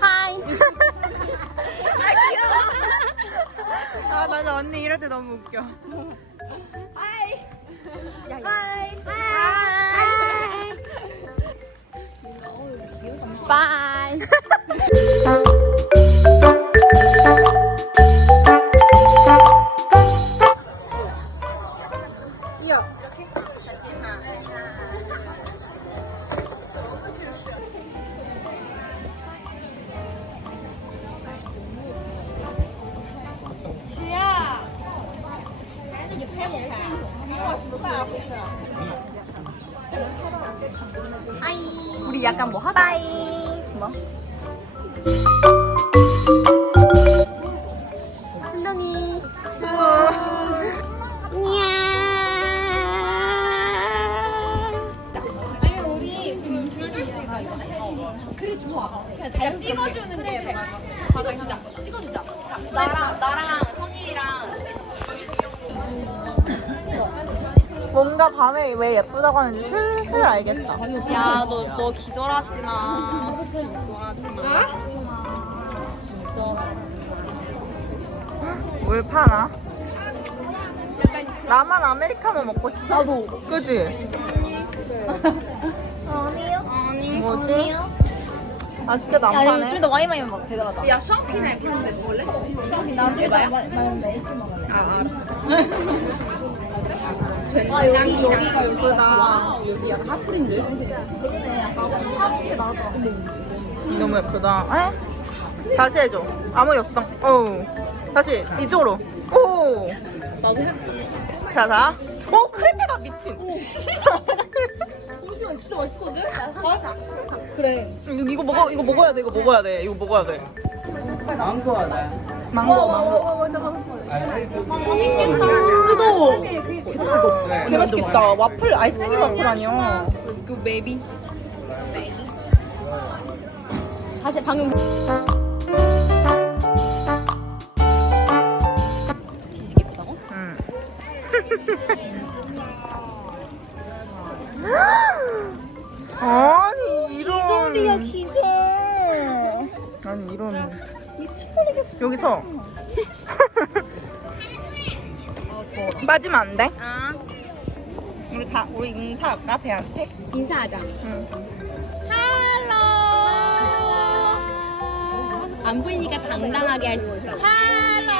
하이. 아 귀여워. 아 맞아 언니 이럴 때 너무 웃겨. 우리 약간 뭐 하다. 뭐? 순동이. 아니면 우리 둘둘 있으니까 그래 좋아. 그냥 잘 찍어주는 게 찍어주자. 찍어주자. 자, 나랑 나랑 선이랑 뭔가 밤에 왜 예쁘다고 하는지 슬슬 알겠다. 야, 너, 너 기절하지 마. 기절하지 마. 뭘 파나? 나만 아메리카노 먹고 싶어. 나도. 그지? 아니, 뭐지? 아쉽게도 안 야, 파네. 이거 좀더 와인 마시면 막 배달하다. 야, 샴피나 예쁜데 먹을래? 샴피 나도 에바야? 나는 매실 먹을래. 아, 알았어. 아, 여기, 여기가 예쁘다. 여기 약간 핫플인데? 너무 예쁘다. 에? 다시 해줘. 아무 리 없어. 오. 다시 이쪽으로. 오. 나도 해. 자, 자. 오, 크레페다 미친. 싫어. 잠시만, 진짜 맛있거든? 맞아. 그래. 이거, 이거 먹어, 이거 먹어야 돼, 이거 먹어야 돼, 이거 먹어야 돼. 망고야 돼. 망고, 망고. 뜨거워. 개 맛있겠다. 와플, 아이스크림 와플 아니야. Let's go, baby. 사실 방금 뒤지게 예쁘다고? 응. 아니 이런 기절이야 기절 아니 이런 미쳐버리겠어 여기서 빠지면 안 돼? 아, 우리 다 우리 인사 할까 배한테? 인사하자. 응. 안 보이니까 당당하게 할 수 있어. 할로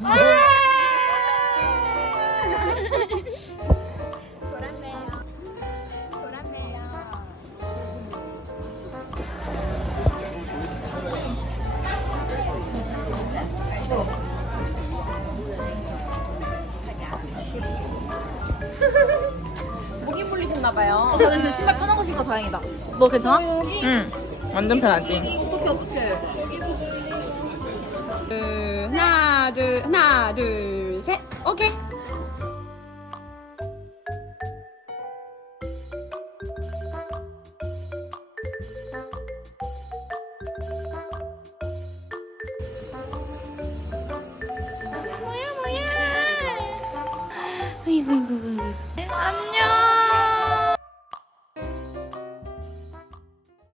목 이 풀리셨나봐요. 다들 신발 편하고 신거 다행이다. 너 괜찮아? 여기 응 완전 편하지 어떻게 어떻게? 하나 둘 하나 둘 셋. 오케이. 뭐야 뭐야. 아이고 이거